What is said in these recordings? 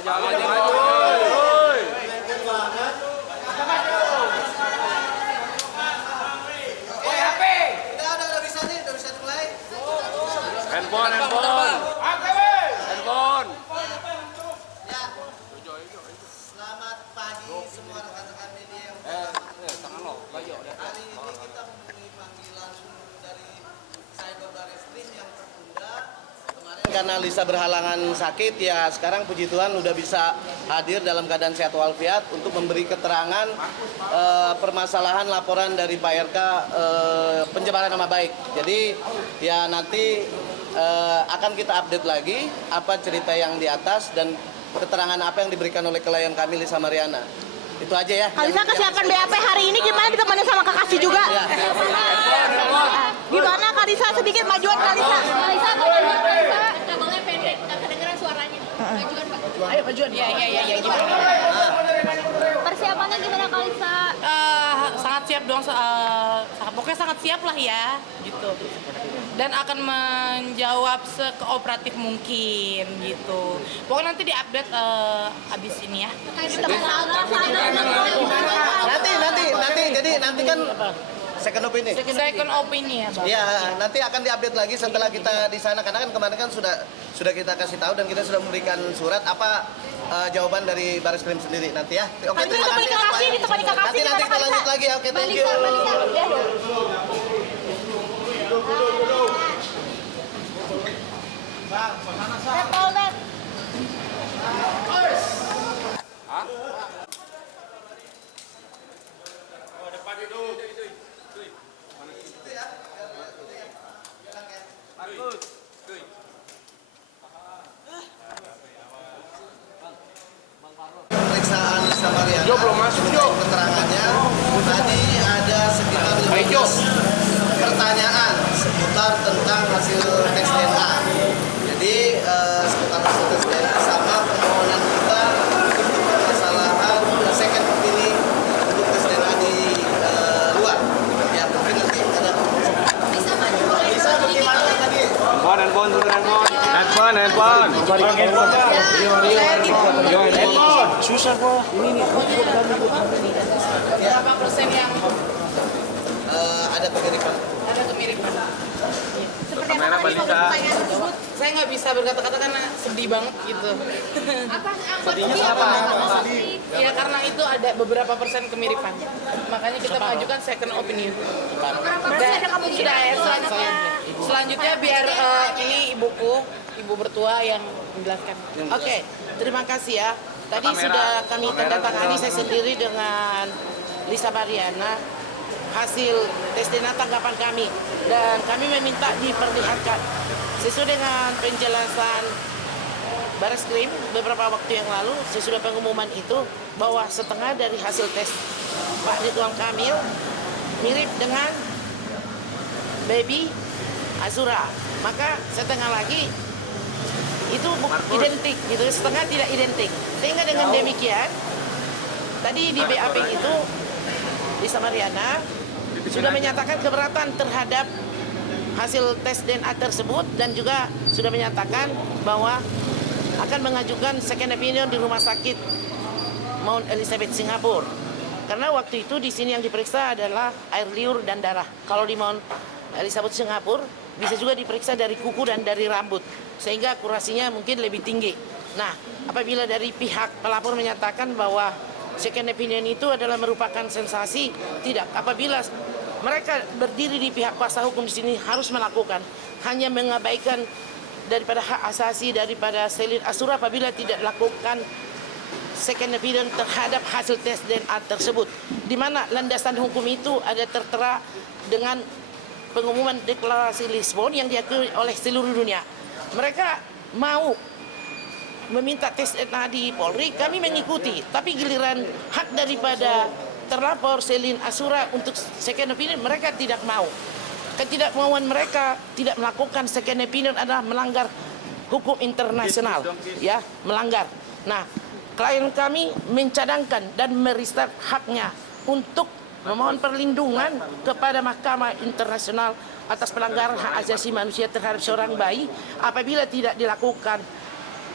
Udah bisa nih, udah bisa dimulai. Handphone. Ya. Selamat pagi semua rekan-rekan media yang hari ini kita memenuhi panggilan dari Cyber Barreskrim yang tertunda. Kemarin karena Lisa berhalangan sakit, ya sekarang puji Tuhan udah bisa hadir dalam keadaan sehat walafiat untuk memberi keterangan permasalahan laporan dari Pak RK pencemaran nama baik. Jadi ya nanti akan kita update lagi apa cerita yang di atas dan keterangan apa yang diberikan oleh klien kami Lisa Mariana. Itu aja ya. Kalisa kesiapan BAP hari ini gimana, ditemani sama Kekasih juga? Ya. Gimana Kalisa, sedikit majuan Kalisa? Kalisa, kabelnya pendek, nggak kedengeran suaranya. Majuan, Pak. Ayo majuan. Iya, gimana? Persiapannya gimana Kalisa? Sangat siap dong, pokoknya sangat siap lah ya, gitu. Dan akan menjawab sekooperatif mungkin, gitu. Pokoknya nanti diupdate abis ini ya. Nanti kan second opinion. Second opinion ya, Bang. Ya, nanti akan diupdate lagi setelah kita di sana, karena kan kemarin kan sudah kita kasih tahu dan kita sudah memberikan surat apa jawaban dari Barreskrim sendiri nanti ya. Oke, terima kasih. Nanti kita lanjut lagi ya. Oke, thank you. Polres. Pemeriksaan Lisa Mariana keterangannya tadi ada sekitar 15 pertanyaan seputar tentang hasil tes DNA. Jadi seputar hasil tes DNA sama permohonan kita untuk permasalahan second opinion untuk tes DNA di luar. Ya, mungkin nanti ada bisa bagaimana tadi? Handphone. Susah kok. Ini Berapa persen yang Ada kemiripan. ada kemiripan? Seperti apa tadi pertanyaan tersebut? Saya nggak bisa berkata-kata karena sedih banget gitu. Ya karena itu ada beberapa persen kemiripan. Makanya kita mengajukan second opinion. Dan sudah ya, selanjutnya biar ini ibu bertua yang menjelaskan. Oke, terima kasih ya. Tadi sudah kami tanda tangani saya sendiri dengan Lisa Mariana hasil tes DNA tanggapan kami, dan kami meminta diperlihatkan sesuai dengan penjelasan Barreskrim beberapa waktu yang lalu sesudah pengumuman itu bahwa setengah dari hasil tes Pak Ridwan Kamil mirip dengan baby Azura, maka setengah lagi itu identik gitu, setengah tidak identik. Sehingga dengan demikian tadi di BAP itu Lisa Mariana sudah menyatakan keberatan terhadap hasil tes DNA tersebut dan juga sudah menyatakan bahwa akan mengajukan second opinion di rumah sakit Mount Elizabeth Singapura. Karena waktu itu di sini yang diperiksa adalah air liur dan darah. Kalau di Mount Elizabeth Singapura bisa juga diperiksa dari kuku dan dari rambut, sehingga akurasinya mungkin lebih tinggi. Nah, apabila dari pihak pelapor menyatakan bahwa second opinion itu adalah merupakan sensasi, tidak. Apabila mereka berdiri di pihak kuasa hukum di sini harus melakukan, hanya mengabaikan daripada hak asasi daripada Selin Azura apabila tidak lakukan second opinion terhadap hasil tes DNA tersebut, di mana landasan hukum itu ada tertera dengan pengumuman deklarasi Lisbon yang diakui oleh seluruh dunia. Mereka mau meminta tes DNA di Polri, kami mengikuti, tapi giliran hak daripada terlapor Selin Azura untuk second opinion mereka tidak mau. Ketidakmauan mereka tidak melakukan second opinion adalah melanggar hukum internasional, ya, melanggar. Nah, klien kami mencadangkan dan meriset haknya untuk memohon perlindungan kepada Mahkamah Internasional atas pelanggaran hak asasi manusia terhadap seorang bayi apabila tidak dilakukan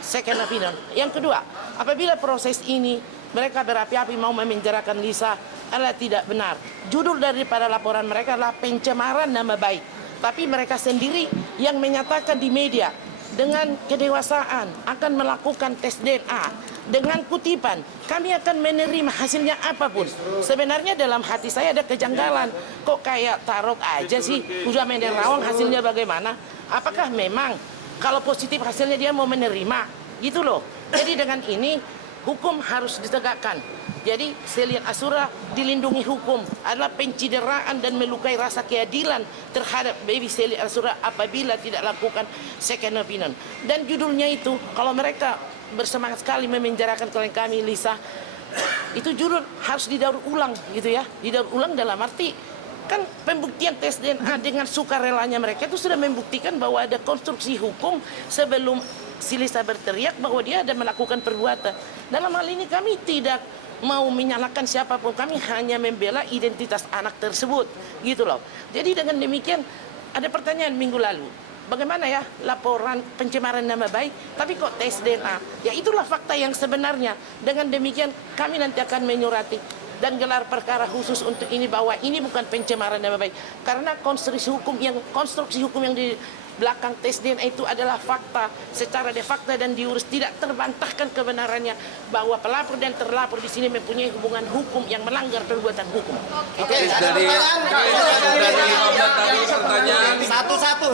second opinion. Yang kedua, apabila proses ini mereka berapi-api mau memenjarakan Lisa adalah tidak benar. Judul daripada laporan mereka adalah pencemaran nama baik. Tapi mereka sendiri yang menyatakan di media dengan kedewasaan akan melakukan tes DNA. Dengan kutipan, kami akan menerima hasilnya apapun. Sebenarnya dalam hati saya ada kejanggalan. Kok kayak tarot aja sih? Udah menerawang hasilnya bagaimana? Apakah memang kalau positif hasilnya dia mau menerima? Gitu loh. Jadi dengan ini hukum harus ditegakkan. Jadi Selin Azura dilindungi hukum adalah pencideraan dan melukai rasa keadilan terhadap baby Selin Azura apabila tidak lakukan second opinion. Dan judulnya itu kalau mereka bersemangat sekali memenjarakan klien kami Lisa, itu judul harus didaur ulang gitu ya. Didaur ulang dalam arti kan pembuktian tes DNA dengan sukarelanya mereka itu sudah membuktikan bahwa ada konstruksi hukum sebelum si Lisa berteriak bahwa dia ada melakukan perbuatan. Dalam hal ini kami tidak mau menyalahkan siapapun, kami hanya membela identitas anak tersebut gitu loh. Jadi dengan demikian ada pertanyaan minggu lalu, bagaimana ya laporan pencemaran nama baik tapi kok tes DNA? Ya itulah fakta yang sebenarnya. Dengan demikian kami nanti akan menyurati dan gelar perkara khusus untuk ini bahwa ini bukan pencemaran nama baik karena konstruksi hukum yang di belakang tes DNA itu adalah fakta secara de facto dan diurus, tidak terbantahkan kebenarannya bahwa pelapor dan terlapor di sini mempunyai hubungan hukum yang melanggar perbuatan hukum. Oke, ada pertanyaan? dari tadi pertanyaan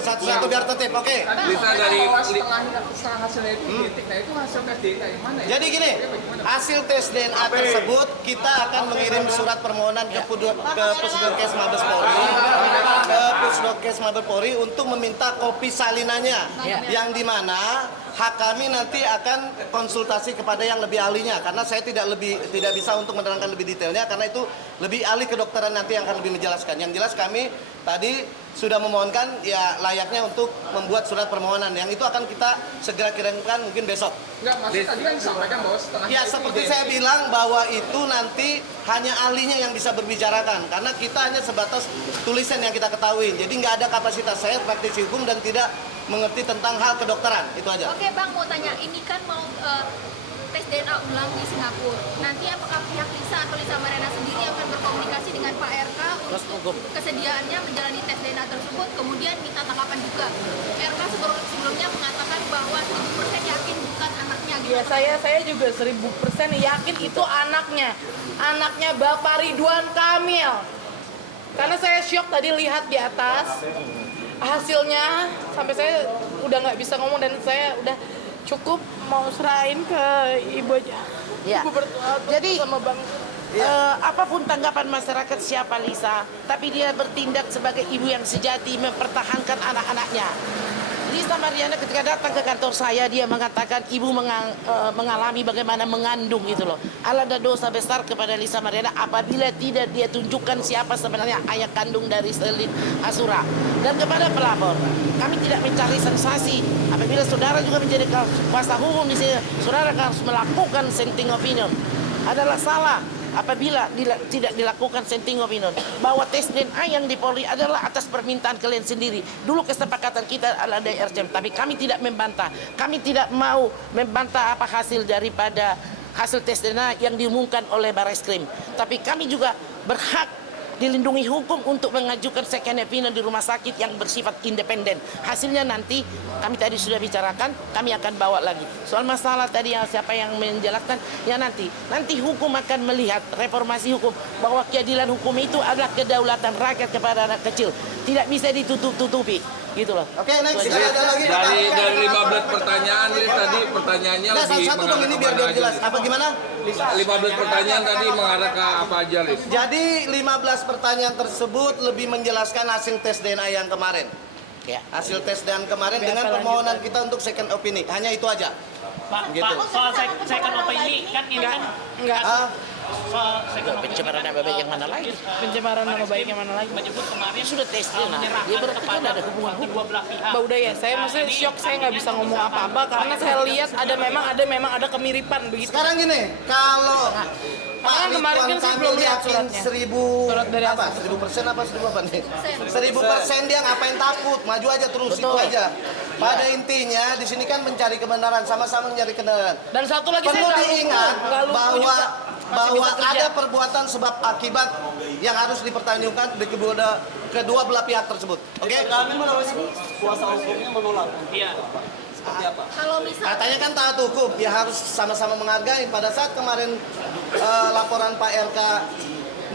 Satu biar tertib. Oke. Lisa dari Setelah hasilnya itu titik, nah itu hasil tes DNA yang mana ya? Jadi gini, hasil tes DNA tersebut kita akan mengirim surat permohonan ke Pusdokes Mabes Polri untuk meminta kopi salinannya, yang dimana hak kami nanti akan konsultasi kepada yang lebih ahlinya karena saya tidak bisa untuk menerangkan lebih detailnya karena itu lebih ahli kedokteran nanti yang akan lebih menjelaskan. Yang jelas kami tadi sudah memohonkan ya layaknya untuk membuat surat permohonan yang itu akan kita segera kirimkan mungkin besok. Enggak, maksud tadi yang disampaikan bahwa setelah Ya seperti saya bilang bahwa itu nanti hanya ahlinya yang bisa berbicarakan karena kita hanya sebatas tulisan yang kita ketahui. Jadi nggak ada kapasitas saya praktisi hukum dan tidak mengerti tentang hal kedokteran, itu aja. Oke Bang, mau tanya, ini kan mau tes DNA ulang di Singapura. Nanti apakah pihak Lisa atau Lisa Mariana sendiri akan berkomunikasi dengan Pak RK untuk kesediaannya menjalani tes DNA tersebut, kemudian minta tanggapan juga. RK sebelumnya mengatakan bahwa 1000% yakin bukan anaknya. Ya saya juga 1000% yakin itu anaknya Bapak Ridwan Kamil. Karena saya syok tadi lihat di atas hasilnya sampai saya udah nggak bisa ngomong dan saya udah cukup mau serahin ke ibu aja. Ya. Ibu berdoa Jadi sama Bang. apapun tanggapan masyarakat siapa Lisa, tapi dia bertindak sebagai ibu yang sejati mempertahankan anak-anaknya. Lisa Mariana ketika datang ke kantor saya dia mengatakan ibu mengalami bagaimana mengandung gitu loh. Ada dosa besar kepada Lisa Mariana apabila tidak dia tunjukkan siapa sebenarnya ayah kandung dari Selin Azura. Dan kepada pelapor, kami tidak mencari sensasi. Apabila saudara juga menjadi kuasa hukum di sini, saudara harus melakukan dissenting opinion. Adalah salah apabila tidak dilakukan dissenting opinion bahwa tes DNA yang di Polri adalah atas permintaan kalian sendiri. Dulu kesepakatan kita adalah dari RCM, tapi kami tidak membantah. Kami tidak mau membantah apa hasil daripada hasil tes DNA yang diumumkan oleh Barreskrim. Tapi kami juga berhak dilindungi hukum untuk mengajukan second opinion di rumah sakit yang bersifat independen. Hasilnya nanti kami tadi sudah bicarakan, kami akan bawa lagi. Soal masalah tadi yang siapa yang menjelaskan, ya nanti hukum akan melihat reformasi hukum bahwa keadilan hukum itu adalah kedaulatan rakyat kepada anak kecil, tidak bisa ditutup-tutupi. Gitu loh. Oke, next. Ada lagi. dari 15 pertanyaan tadi pertanyaannya Nah, lebih satu dong ini biar jelas. Apa gimana? 15 pertanyaan tadi mengarah ke apa aja, Lis? Jadi 15 pertanyaan tersebut lebih menjelaskan hasil tes DNA yang kemarin. Ya. Hasil tes DNA kemarin dengan permohonan kita untuk second opinion. Hanya itu aja. Pak, Gitu. soal second opinion kan ini kan Enggak. soal second opinion Pencemaran nama baik yang mana lagi? Pencemaran nama baik yang mana lagi? menyebut kemarin Sudah tes DNA. Dia berarti kan ada hubungan hukum. kedua belah pihak. Mbak udah ya, saya maksudnya syok, saya nggak bisa ngomong apa-apa karena saya lihat ada memang ada kemiripan begitu. Sekarang gini, kalau Pak kemarin Ridwan kan saya Kamil belum lihat yakin suratnya. 1000 Surat dari apa? atas. 1000% apa 1000 apa nih? 1000% dia ngapain takut? Maju aja terus itu aja. Pada intinya di sini kan mencari kebenaran, sama-sama mencari kebenaran. Dan satu lagi Perlu saya diingat nggak lupa bahwa juga. Masih bisa kerja. ada perbuatan sebab akibat yang harus dipertanyakan di kedua belah pihak tersebut. Oke? Kami menolak kuasa hukumnya menolak. Iya. Seperti apa? Kalau misal Katanya kan taat hukum, ya harus sama-sama menghargai. Pada saat kemarin laporan Pak RK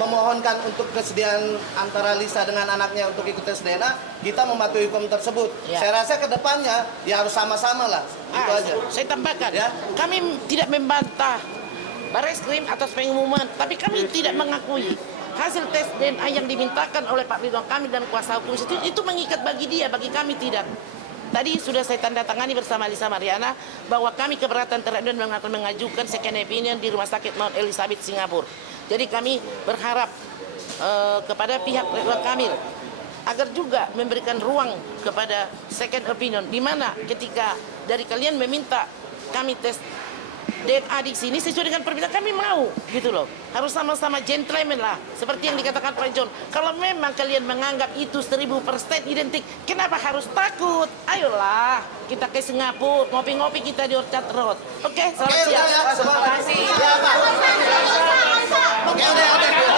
memohonkan untuk kesediaan antara Lisa dengan anaknya untuk ikut tes DNA, kita mematuhi hukum tersebut. Ya. Saya rasa ke depannya ya harus sama-sama lah. Itu aja. Saya tambahkan, Ya. kami tidak membantah Barreskrim atas pengumuman, tapi kami tidak mengakui hasil tes DNA yang dimintakan oleh Pak Ridwan Kamil dan kuasa hukum itu mengikat bagi dia, bagi kami tidak. Tadi sudah saya tanda tangani bersama Lisa Mariana bahwa kami keberatan terhadap dan akan mengajukan second opinion di Rumah Sakit Mount Elizabeth Singapura. Jadi kami berharap kepada pihak Ridwan Kamil agar juga memberikan ruang kepada second opinion, di mana ketika dari kalian meminta kami tes DNA di sini sesuai dengan permintaan kami mau, gitu loh. Harus sama-sama gentleman lah, seperti yang dikatakan Pak John. Kalau memang kalian menganggap itu 1000% identik, kenapa harus takut? Ayolah, kita ke Singapura, ngopi-ngopi kita di Orchard Road. Oke, selamat siang. Terima kasih. Oke, udah.